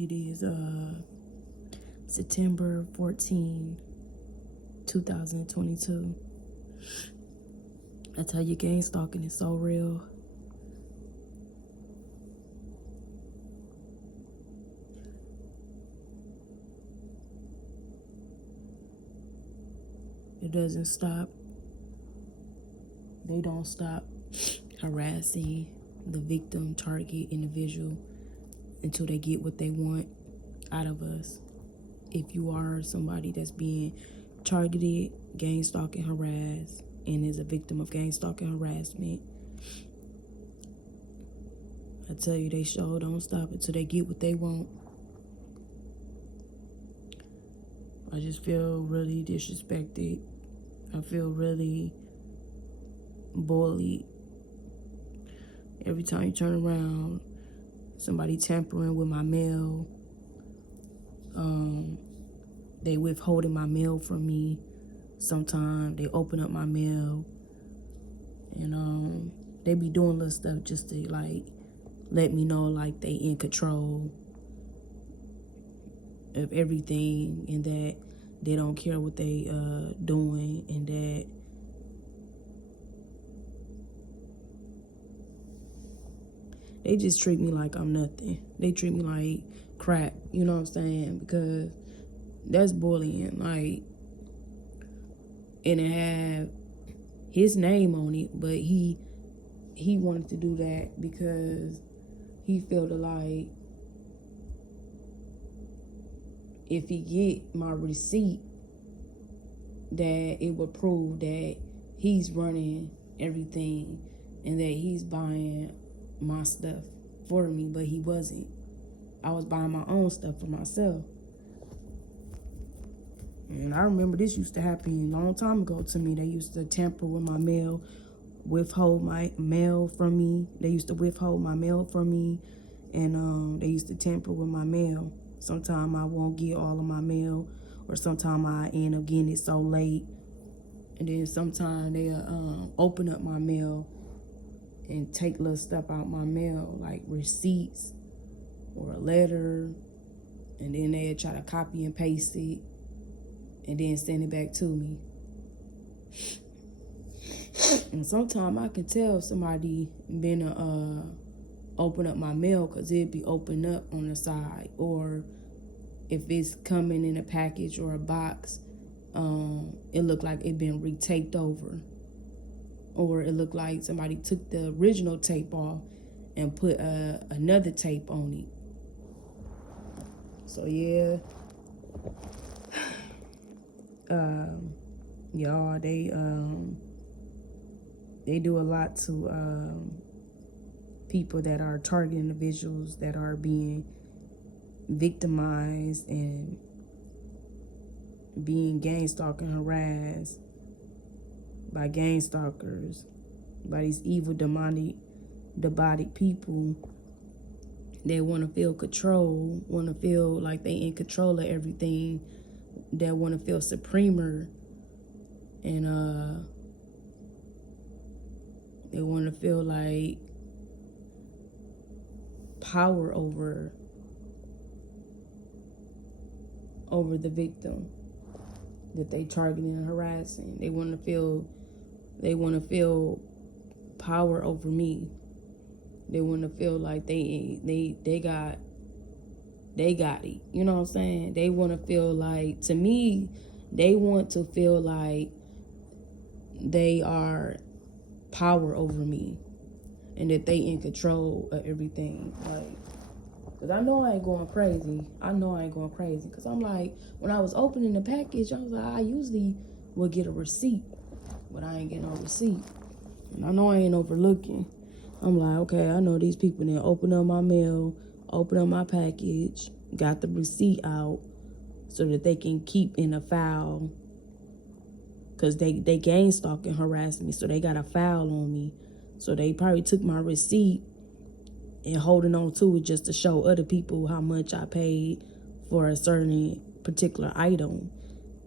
It is September 14, 2022. I tell you, gang stalking is so real. It doesn't stop. They don't stop harassing the victim, target, individual until they get what they want out of us. If you are somebody that's being targeted, gang stalking, harassed, and is a victim of gang stalking harassment, I tell you, they sure don't stop until they get what they want. I just feel really disrespected. I feel really bullied. Every time you turn around, somebody tampering with my mail. They withholding my mail from me. Sometimes they open up my mail, and they be doing little stuff just to like let me know like they in control of everything, and that they don't care what they doing, and that they just treat me like I'm nothing. They treat me like crap, you know what I'm saying? Because that's bullying, like, and it had his name on it, but he wanted to do that because he felt like if he get my receipt, that it would prove that he's running everything and that he's buying my stuff for me, but he wasn't. I was buying my own stuff for myself. And I remember this used to happen a long time ago to me. They used to tamper with my mail, withhold my mail from me. They used to withhold my mail from me, and they used to tamper with my mail. Sometimes I won't get all of my mail, or sometimes I end up getting it so late. And then sometimes they'll open up my mail and take little stuff out my mail, like receipts or a letter, and then they'll try to copy and paste it and then send it back to me. And sometimes I can tell somebody been open up my mail, because it'd be open up on the side, or if it's coming in a package or a box, it looked like it been retaped over, or it looked like somebody took the original tape off and put another tape on it. So yeah, y'all, they do a lot to people that are target individuals that are being victimized and being gang stalked and harassed by gang stalkers, by these evil demonic people. They want to feel control, want to feel like they in control of everything. They want to feel supremer, and they want to feel like power over the victim that they targeting and harassing. They want to feel power over me. They want to feel like they got it. You know what I'm saying? They want to feel like, to me, they want to feel like they are power over me and that they in control of everything. Like, because I know I ain't going crazy. Because I'm like, when I was opening the package, I was like, I usually would get a receipt, but I ain't getting no receipt. And I know I ain't overlooking. I'm like, okay, I know these people that open up my mail, open up my package, got the receipt out so that they can keep in a file, because they gang stalk and harass me, so they got a file on me. So they probably took my receipt and holding on to it just to show other people how much I paid for a certain particular item.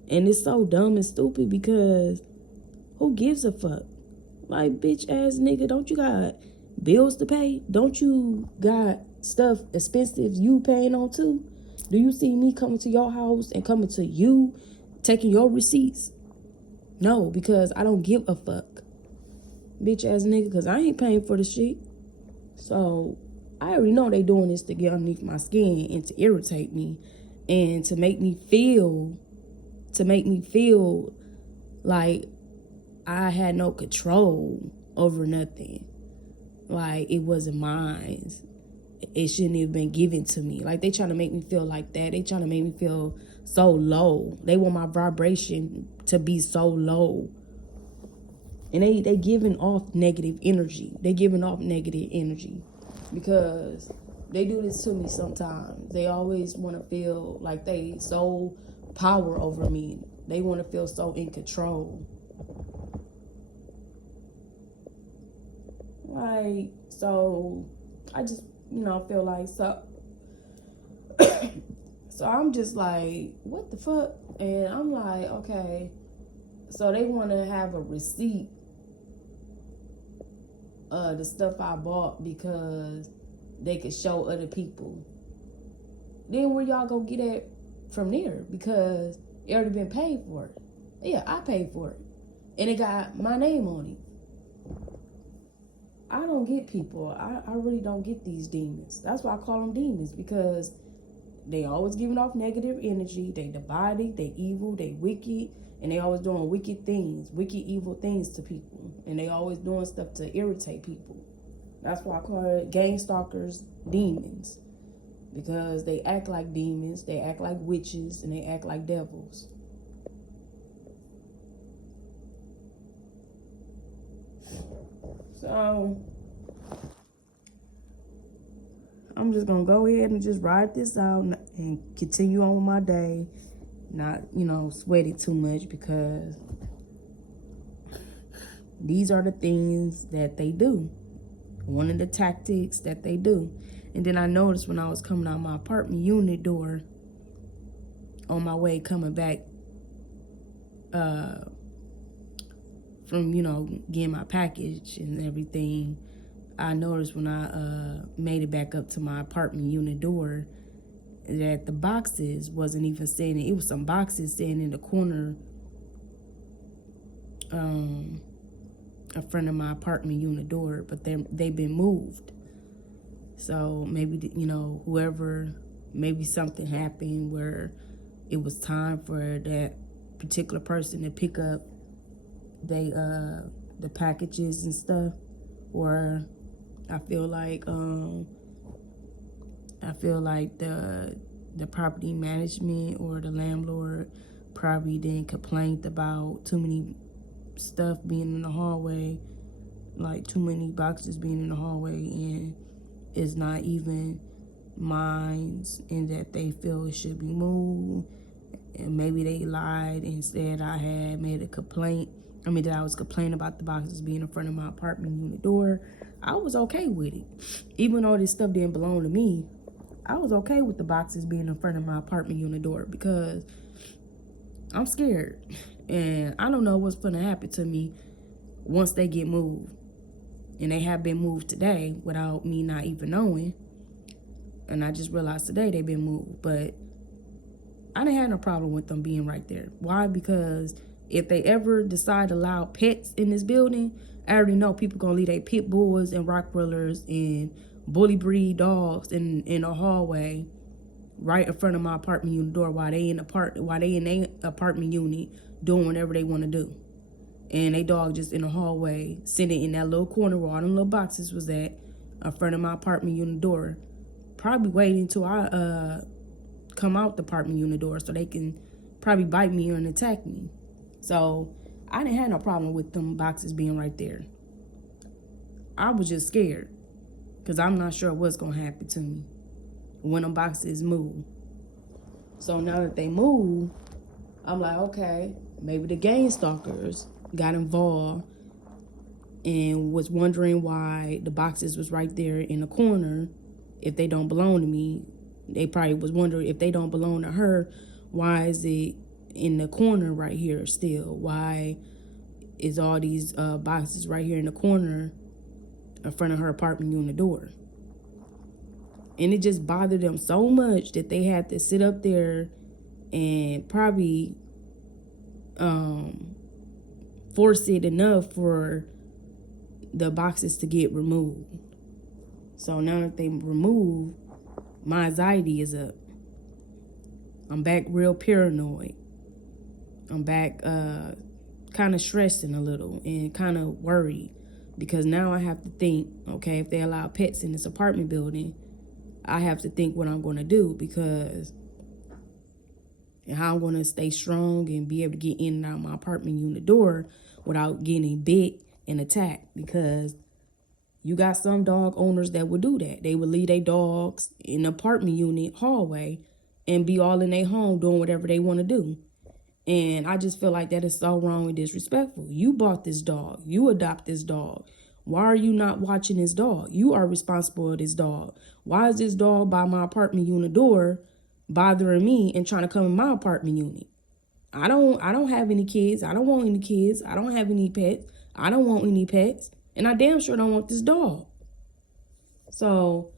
And it's so dumb and stupid, because who gives a fuck? Like, bitch ass nigga, don't you got bills to pay? Don't you got stuff expensive you paying on too? Do you see me coming to your house and coming to you, taking your receipts? No, because I don't give a fuck, bitch ass nigga, because I ain't paying for the shit. So I already know they doing this to get underneath my skin and to irritate me and to make me feel like I had no control over nothing. Like it wasn't mine. It shouldn't have been given to me. Like they trying to make me feel like that. They trying to make me feel so low. They want my vibration to be so low. And they giving off negative energy. They giving off negative energy because they do this to me sometimes. They always want to feel like they so power over me. They want to feel so in control. Like, so I just, feel like so so I'm just like, what the fuck? And I'm like, okay, so they want to have a receipt of the stuff I bought because they could show other people. Then where y'all gonna get it from there? Because it already been paid for it. Yeah, I paid for it. And it got my name on it. I don't get people. I really don't get these demons. That's why I call them demons, because they always giving off negative energy. They divided, they evil, they wicked, and they always doing wicked things, wicked, evil things to people. And they always doing stuff to irritate people. That's why I call it gang stalkers, demons. Because they act like demons, they act like witches, and they act like devils. So I'm just gonna go ahead and just ride this out and continue on with my day. Not, sweat it too much, because these are the things that they do. One of the tactics that they do. And then I noticed when I was coming out my apartment unit door on my way coming back from, getting my package and everything, I noticed when I made it back up to my apartment unit door that the boxes wasn't even sitting. It was some boxes sitting in the corner in front of my apartment unit door, but they've been moved. So maybe, whoever, maybe something happened where it was time for that particular person to pick up the packages and stuff. Or I feel like the property management or the landlord probably then complained about too many stuff being in the hallway, like too many boxes being in the hallway, and it's not even mine, and that they feel it should be moved. And maybe they lied and said I had made a complaint. That I was complaining about the boxes being in front of my apartment unit door. I was okay with it. Even though this stuff didn't belong to me, I was okay with the boxes being in front of my apartment unit door, because I'm scared. And I don't know what's going to happen to me once they get moved. And they have been moved today without me not even knowing. And I just realized today they've been moved. But I didn't have no problem with them being right there. Why? Because if they ever decide to allow pets in this building, I already know people gonna leave their pit bulls and Rottweilers and bully breed dogs in a hallway right in front of my apartment unit door while they in their apartment unit doing whatever they want to do. And they dog just in the hallway sitting in that little corner where all them little boxes was at in front of my apartment unit door, probably waiting until I come out the apartment unit door so they can probably bite me and attack me. So I didn't have no problem with them boxes being right there. I was just scared because I'm not sure what's going to happen to me when them boxes move. So now that they move, I'm like, okay, maybe the gang stalkers got involved and was wondering why the boxes was right there in the corner. If they don't belong to me, they probably was wondering, if they don't belong to her, why is it in the corner right here still? Why is all these boxes right here in the corner in front of her apartment unit door. And it just bothered them so much that they had to sit up there and probably force it enough for the boxes to get removed. So now that they removed, my anxiety is up. I'm back real paranoid. I'm back kind of stressing a little and kind of worried, because now I have to think, okay, if they allow pets in this apartment building, I have to think what I'm going to do, because how I'm going to stay strong and be able to get in and out of my apartment unit door without getting bit and attacked. Because you got some dog owners that would do that. They would leave their dogs in the apartment unit hallway and be all in their home doing whatever they want to do. And I just feel like that is so wrong and disrespectful. You bought this dog. You adopt this dog. Why are you not watching this dog? You are responsible for this dog. Why is this dog by my apartment unit door bothering me and trying to come in my apartment unit? I don't have any kids. I don't want any kids. I don't have any pets. I don't want any pets. And I damn sure don't want this dog. So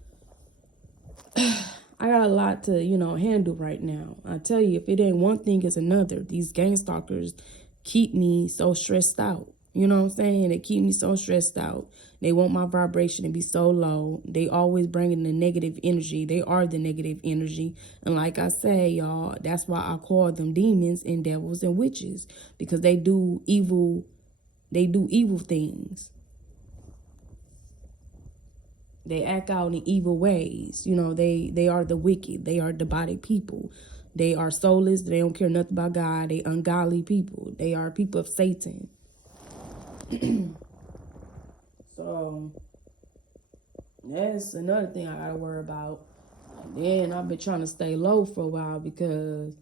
I got a lot to, handle right now. I tell you, if it ain't one thing, it's another. These gang stalkers keep me so stressed out. You know what I'm saying? They keep me so stressed out. They want my vibration to be so low. They always bringing the negative energy. They are the negative energy. And like I say, y'all, that's why I call them demons and devils and witches. Because they do evil things. They act out in evil ways. They are the wicked. They are demonic people. They are soulless. They don't care nothing about God. They ungodly people. They are people of Satan. So that's another thing I gotta worry about. And then I've been trying to stay low for a while, because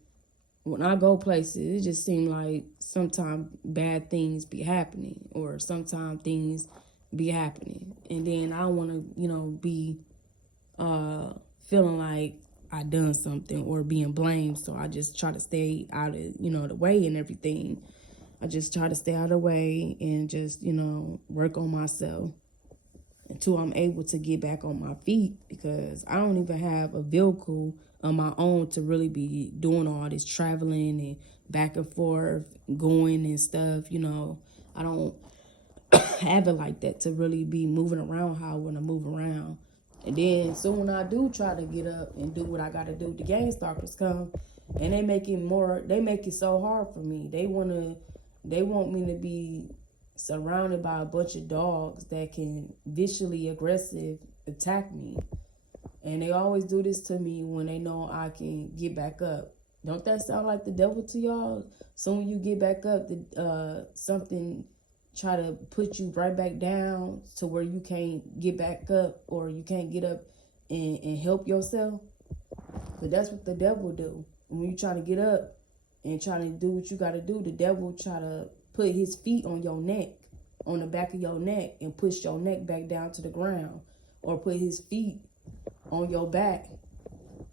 when I go places, it just seems like sometimes bad things be happening, or sometimes things be happening. And then I want to, be feeling like I done something or being blamed. So I just try to stay out of, the way and everything. I just try to stay out of the way and just, work on myself until I'm able to get back on my feet, because I don't even have a vehicle on my own to really be doing all this traveling and back and forth, going and stuff. I don't have it like that to really be moving around how I want to move around. And then soon when I do try to get up and do what I got to do, the gang stalkers come and they make it so hard for me. They want me to be surrounded by a bunch of dogs that can viciously aggressive attack me. And they always do this to me when they know I can get back up. Don't that sound like the devil to y'all? So when you get back up, something try to put you right back down to where you can't get back up, or you can't get up and help yourself. But that's what the devil do. When you try to get up and try to do what you got to do, the devil try to put his feet on your neck, on the back of your neck, and push your neck back down to the ground, or put his feet on your back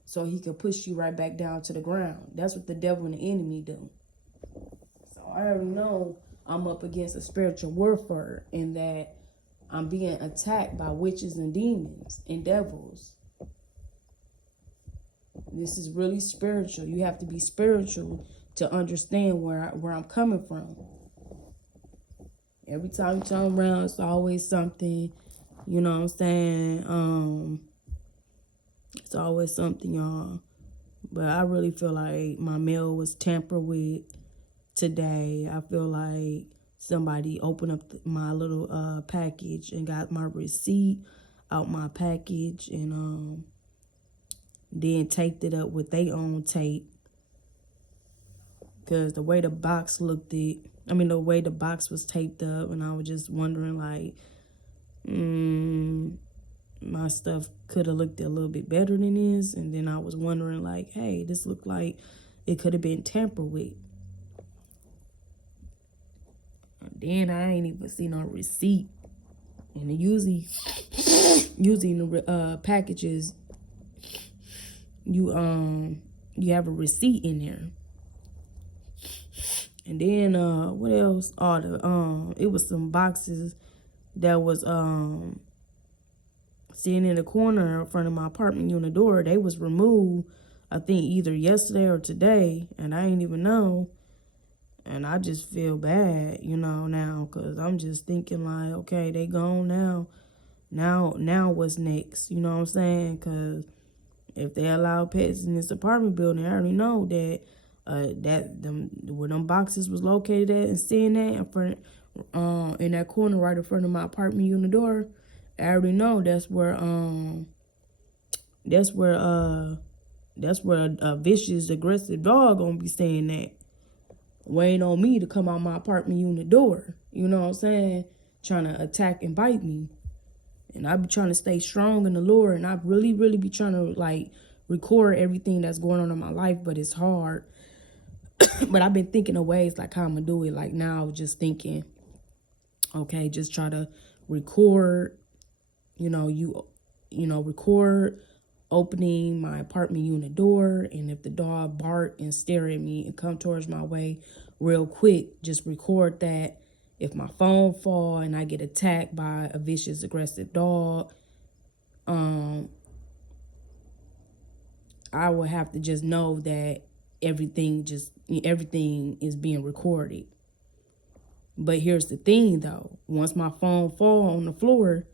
so he can push you right back down to the ground. That's what the devil and the enemy do. So I already know I'm up against a spiritual warfare, in that I'm being attacked by witches and demons and devils. This is really spiritual. You have to be spiritual to understand where I'm coming from. Every time you turn around, it's always something, you know what I'm saying? It's always something, y'all. But I really feel like my mail was tampered with today. I feel like somebody opened up my little package and got my receipt out my package, and then taped it up with their own tape. Because the way the box the way the box was taped up, and I was just wondering, like, my stuff could have looked a little bit better than this. And then I was wondering, like, hey, this looked like it could have been tampered with. And then I ain't even seen no receipt. And usually the packages, you have a receipt in there. And then what else? It was some boxes that was sitting in the corner in front of my apartment unit door. They was removed, I think either yesterday or today, and I ain't even know. And I just feel bad, now, because I'm just thinking like, okay, they gone now. Now what's next? You know what I'm saying? Because if they allow pets in this apartment building, I already know that where them boxes was located at and seeing that in front, in that corner right in front of my apartment unit door, I already know that's where a vicious, aggressive dog gonna be staying at, waiting on me to come out my apartment unit door. You know what I'm saying? Trying to attack and bite me. And I be trying to stay strong in the Lord, and I really, really be trying to like record everything that's going on in my life, but it's hard. But I've been thinking of ways like how I'm gonna do it. Like now, just thinking, okay, just try to record. Record opening my apartment unit door, and if the dog bark and stare at me and come towards my way real quick, just record that. If my phone fall and I get attacked by a vicious, aggressive dog, I will have to just know that everything is being recorded. But here's the thing though, once my phone fall on the floor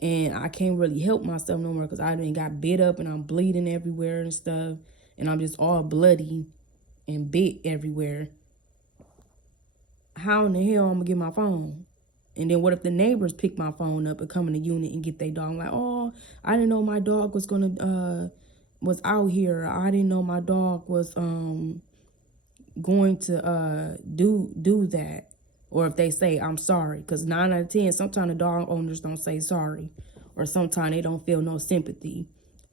and I can't really help myself no more because I done got bit up and I'm bleeding everywhere and stuff, and I'm just all bloody and bit everywhere, how in the hell I'm gonna get my phone? And then what if the neighbors pick my phone up and come in the unit and get their dog? I'm like, oh, I didn't know my dog was out here. I didn't know my dog was going to do that. Or if they say I'm sorry, because 9 out of 10, sometimes the dog owners don't say sorry, or sometimes they don't feel no sympathy,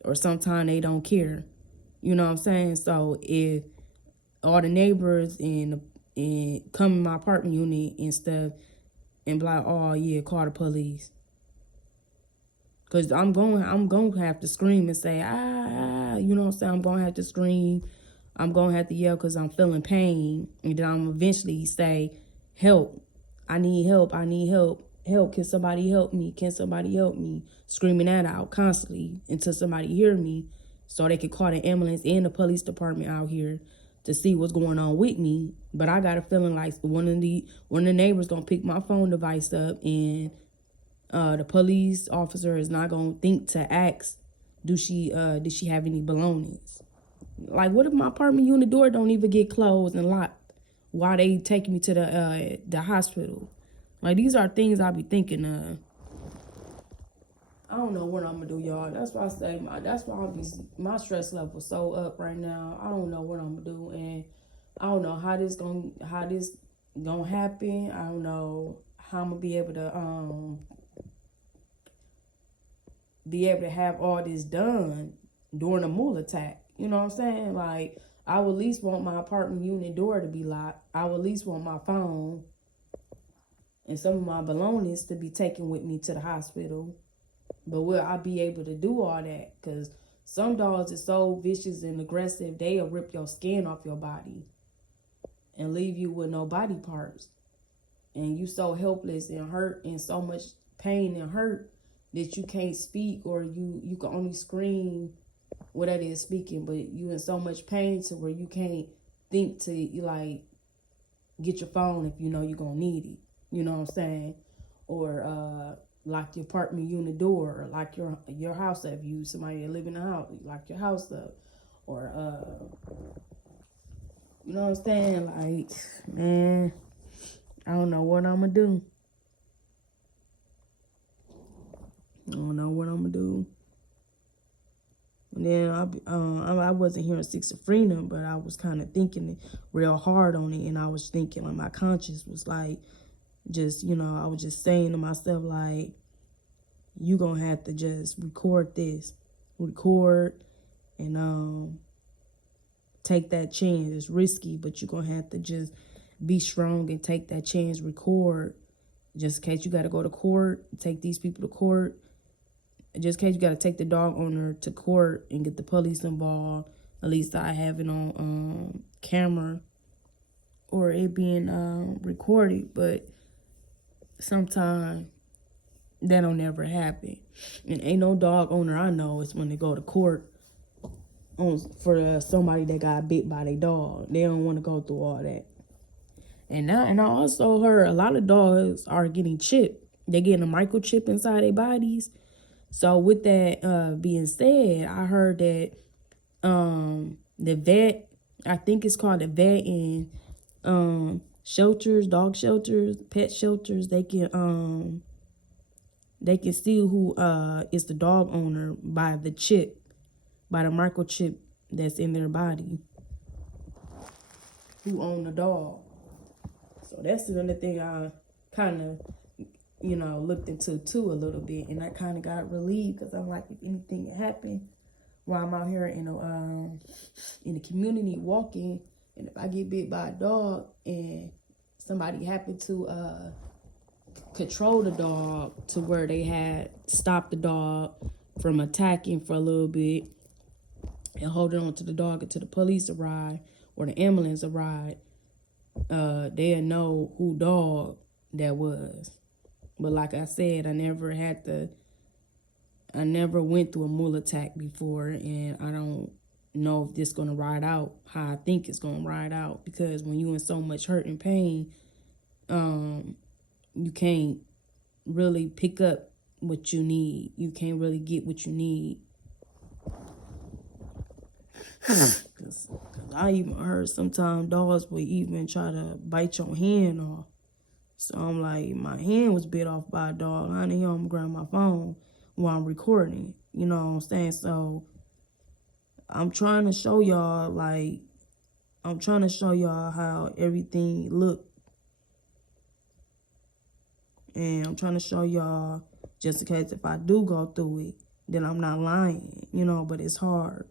or sometimes they don't care. You know what I'm saying? So if all the neighbors and come in my apartment unit and stuff and be like, oh yeah, call the police. Cause I'm going to have to scream and say, you know what I'm saying? I'm going to have to scream. I'm going to have to yell because I'm feeling pain. And then I'm eventually say, help. I need help. I need help. Help. Can somebody help me? Can somebody help me? Screaming that out constantly until somebody hear me so they can call the ambulance and the police department out here to see what's going on with me. But I got a feeling like one of the neighbors gonna pick my phone device up, and the police officer is not gonna think to ask, did she have any belongings? Like, what if my apartment unit door don't even get closed and locked while they taking me to the hospital? Like, these are things I be thinking of. I don't know what I'm gonna do, y'all. That's why I say my stress level so up right now. I don't know what I'm gonna do, and I don't know how this gonna happen. I don't know how I'm gonna be able to have all this done during a mule attack. You know what I'm saying? Like, I would at least want my apartment unit door to be locked. I would at least want my phone and some of my belongings to be taken with me to the hospital. But will I be able to do all that? Because some dogs are so vicious and aggressive, they'll rip your skin off your body and leave you with no body parts. And you so helpless and hurt and so much pain and hurt that you can't speak, or you can only scream what that is speaking, but you in so much pain to where you can't think to like get your phone if you know you're gonna need it. You know what I'm saying? Or lock your apartment unit door, or lock your house up. If you somebody that live in the house, lock your house up. Or you know what I'm saying? Like, man, I don't know what I'm gonna do. I don't know what I'm gonna do. And then I wasn't hearing schizophrenia, but I was kind of thinking real hard on it, and I was thinking, like, my conscience was like, just, I was just saying to myself, like, you gonna have to just record and take that chance. It's risky, but you're gonna have to just be strong and take that chance, record, just in case you gotta go to court, take these people to court, just in case you gotta take the dog owner to court and get the police involved. At least I have it on camera, or it being recorded. But sometimes That don't never happen. And ain't no dog owner I know is when they go to court for somebody that got bit by their dog. They don't want to go through all that. And I also heard a lot of dogs are getting chipped. They're getting a microchip inside their bodies. So with that being said, I heard that the vet, I think it's called the vet in shelters, dog shelters, pet shelters, they can see who is the dog owner by the chip, by the microchip that's in their body, who own the dog. So that's another thing I kind of, looked into too a little bit, and I kind of got relieved because I'm like, if anything happened while I'm out here in the community walking, and if I get bit by a dog and somebody happened to control the dog to where they had stopped the dog from attacking for a little bit and holding on to the dog until the police arrive or the ambulance arrive, they'll know who dog that was. But like I said, I never went through a mule attack before, and I don't know if this is going to ride out how I think it's going to ride out, because when you're in so much hurt and pain, you can't really pick up what you need. You can't really get what you need. Cause I even heard sometimes dogs will even try to bite your hand off. So I'm like, my hand was bit off by a dog. I didn't hear him grab my phone while I'm recording. You know what I'm saying? So I'm trying to show y'all, how everything look. And I'm trying to show y'all, just in case if I do go through it, then I'm not lying, but it's hard.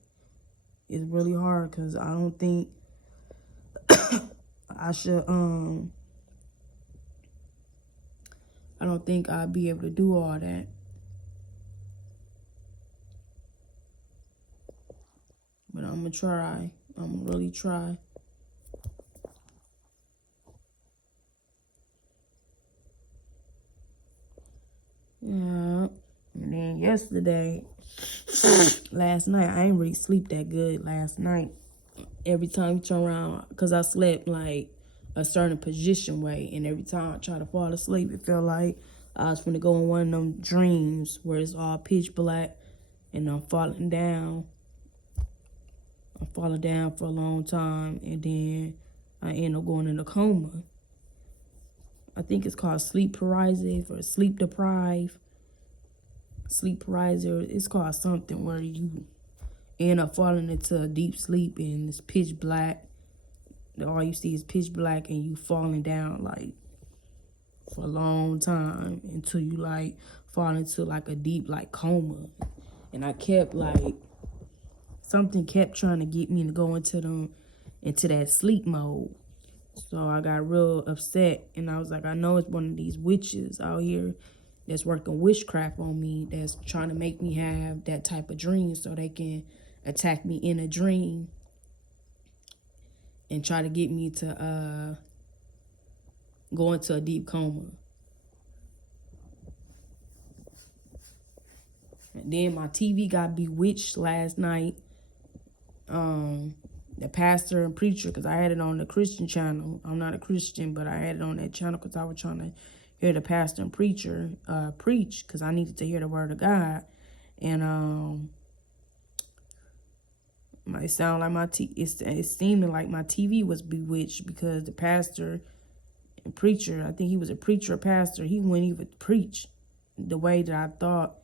It's really hard because I don't think I should, I don't think I'd be able to do all that. But I'm going to try. I'm going to really try. Yeah. And then yesterday, last night, I ain't really sleep that good last night. Every time you turn around, because I slept like a certain position way, and every time I try to fall asleep, it felt like I was finna go in one of them dreams where it's all pitch black and I'm falling down. I'm falling down for a long time, and then I end up going in a coma. I think it's called sleep paralysis or sleep deprived. Sleep paralysis, it's called something where you end up falling into a deep sleep and it's pitch black. All you see is pitch black and you falling down like for a long time until you like fall into like a deep like coma. And I kept like, something kept trying to get me to go into that sleep mode. So I got real upset, and I was like, I know it's one of these witches out here that's working witchcraft on me, that's trying to make me have that type of dream so they can attack me in a dream and try to get me to go into a deep coma. And then my TV got bewitched last night. The pastor and preacher, because I had it on the Christian channel. I'm not a Christian, but I had it on that channel because I was trying to hear the pastor and preacher preach, because I needed to hear the word of God. And it sounded like it seemed like my TV was bewitched, because the pastor and preacher, I think he was a preacher or pastor, he wouldn't even preach the way that I thought.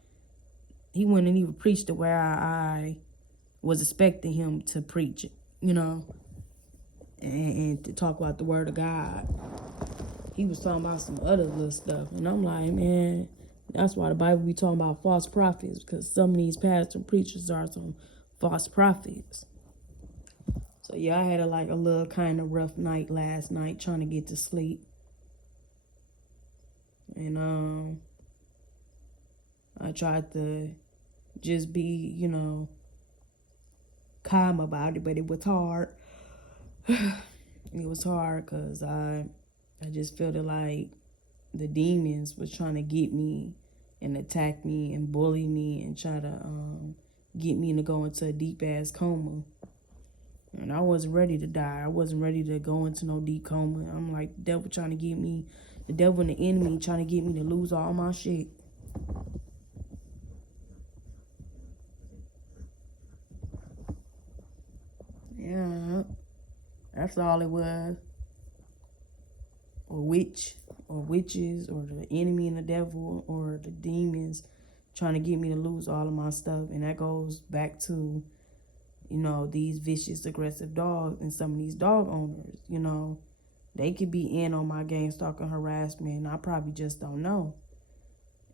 He wouldn't even preach the way I was expecting him to preach it, and to talk about the word of God. He was talking about some other little stuff. And I'm like, man, that's why the Bible be talking about false prophets, because some of these pastors and preachers are some false prophets. So yeah, I had a little kind of rough night last night trying to get to sleep. And I tried to just be, calm about it, but it was hard. It was hard because I just felt like the demons was trying to get me and attack me and bully me and try to get me to go into a deep ass coma. And I wasn't ready to die. I wasn't ready to go into no deep coma. I'm like, the devil trying to get me, the devil and the enemy trying to get me to lose all my shit. Yeah, that's all it was. Or witch, or witches, or the enemy and the devil, or the demons trying to get me to lose all of my stuff. And that goes back to, you know, these vicious, aggressive dogs and some of these dog owners, you know. They could be in on my gang stalking harassment, and I probably just don't know.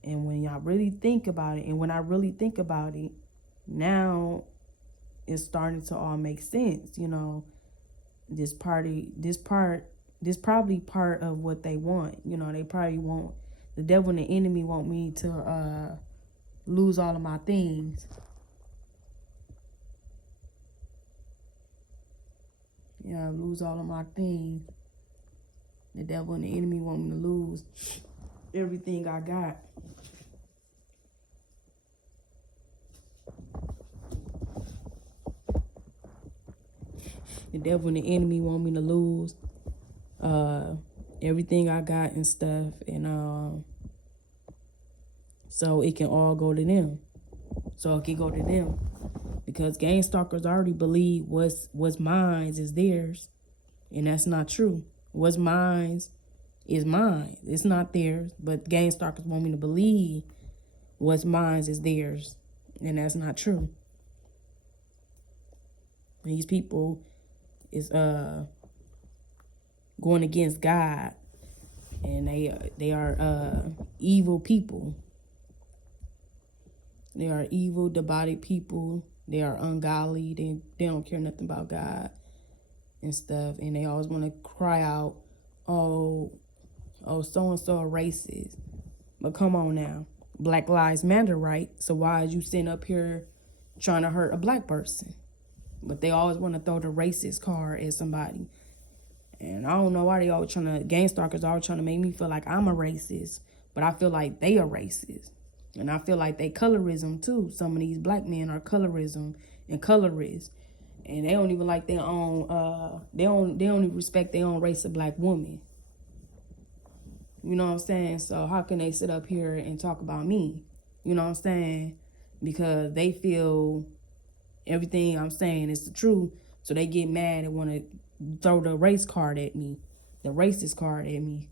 And when y'all really think about it, and when I really think about it, now it's starting to all make sense, you know. This probably part of what they want. You know, they probably want, the devil and the enemy want me to lose all of my things. Yeah, lose all of my things. The devil and the enemy want me to lose everything I got. The devil and the enemy want me to lose everything I got and stuff. And so it can all go to them. So it can go to them. Because gang stalkers already believe what's mine is theirs. And that's not true. What's mine is mine. It's not theirs. But gang stalkers want me to believe what's mine is theirs. And that's not true. These people is going against God. And they are evil people. They are evil, demonic people. They are ungodly. They don't care nothing about God and stuff. And they always want to cry out, oh, so-and-so are racist. But come on now. Black Lives Matter, right? So why is you sitting up here trying to hurt a black person? But they always want to throw the racist card at somebody. And I don't know why they always gang stalkers always trying to make me feel like I'm a racist. But I feel like they are racist. And I feel like they colorism too. Some of these black men are colorism and colorists. And they don't even like their own, they don't even respect their own race of black woman. You know what I'm saying? So how can they sit up here and talk about me? You know what I'm saying? Because they feel everything I'm saying is the truth. So they get mad and want to throw the race card at me. The racist card at me.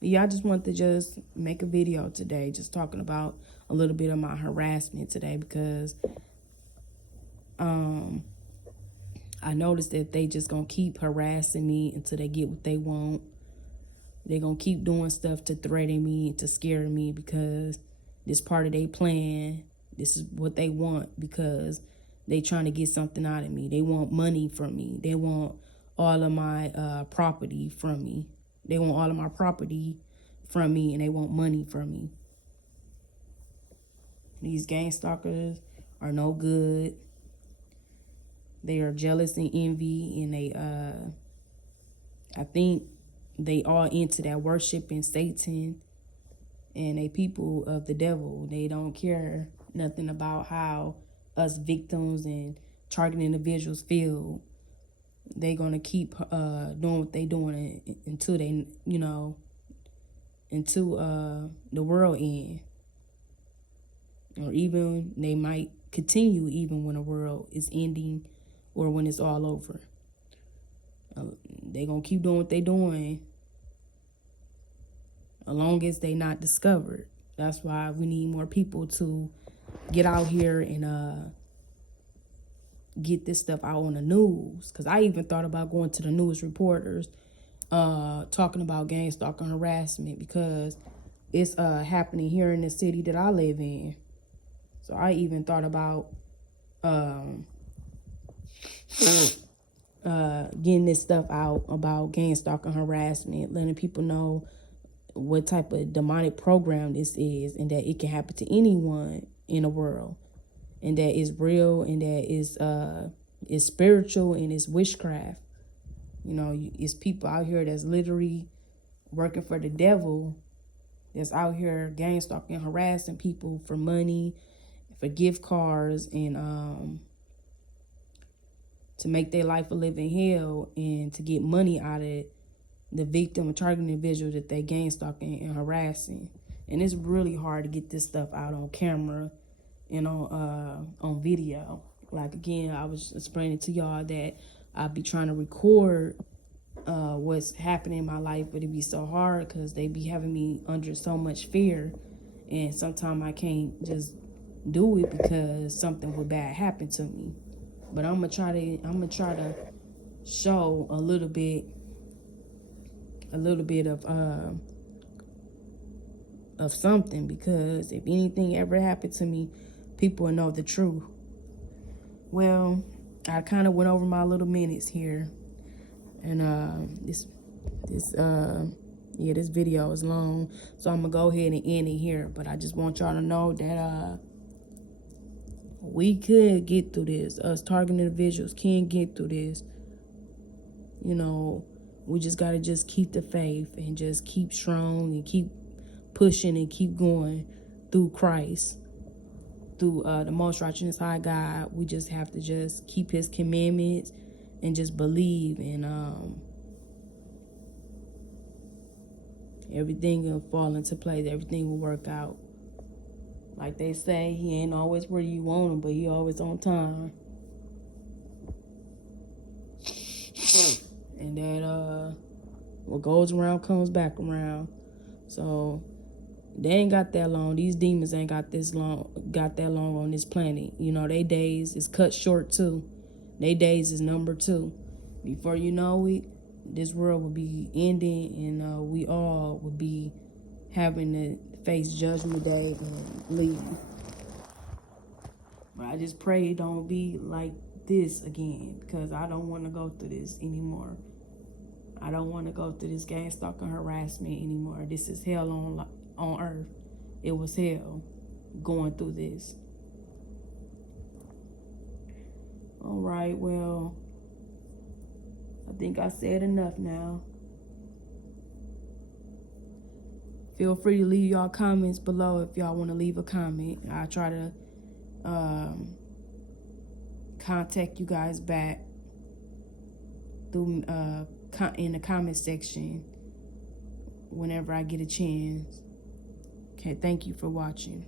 Yeah, I just want to just make a video today just talking about a little bit of my harassment today because I noticed that they just gonna keep harassing me until they get what they want. They're gonna keep doing stuff to threaten me, to scare me because this part of their plan, this is what they want because they trying to get something out of me. They want money from me. They want all of my property from me. They want all of my property from me and they want money from me. These gang stalkers are no good. They are jealous and envy and they, I think they all into that worshiping Satan and they people of the devil. They don't care nothing about how us victims and targeted individuals feel. They're going to keep doing what they doing until they, you know, until the world end. Or even they might continue even when the world is ending or when it's all over. They're going to keep doing what they doing as long as they not discovered. That's why we need more people to get out here and get this stuff out on the news. Because I even thought about going to the news reporters talking about gang stalking harassment because it's happening here in the city that I live in. So I even thought about getting this stuff out about gang stalking harassment, letting people know what type of demonic program this is and that it can happen to anyone in the world and that it's real and that it's spiritual and it's witchcraft. You know, it's people out here that's literally working for the devil, that's out here gang stalking, harassing people for money, for gift cards, and to make their life a living hell and to get money out of the victim and targeting individual that they gang stalking and harassing. And it's really hard to get this stuff out on camera and on video. Like, again, I was explaining to y'all that I be trying to record what's happening in my life, but it be so hard because they be having me under so much fear, and sometimes I can't just do it because something would bad happen to me. But I'm gonna try to show a little bit of something, because if anything ever happened to me, people will know the truth. Well, I kind of went over my little minutes here, and this video is long, so I'm gonna go ahead and end it here. But I just want y'all to know that we could get through this. Us targeted individuals can get through this. You know, we just gotta just keep the faith and just keep strong and keep pushing and keep going through Christ, through the most righteous high God. We just have to just keep his commandments and just believe, and everything will fall into place. Everything will work out. Like they say, he ain't always where you want him, but he always on time. And that what goes around comes back around. So they ain't got that long. These demons ain't got that long on this planet. You know, they days is cut short too. They days is number 2. Before you know it, this world will be ending, and we all will be having to face judgment day and leave. But I just pray it don't be like this again, because I don't want to go through this anymore. I don't want to go through this gang stalking harassment anymore. This is hell on earth. It was hell going through this. All right, well, I think I said enough now. Feel free to leave y'all comments below if y'all want to leave a comment. I try to contact you guys back through in the comment section whenever I get a chance. Okay, thank you for watching.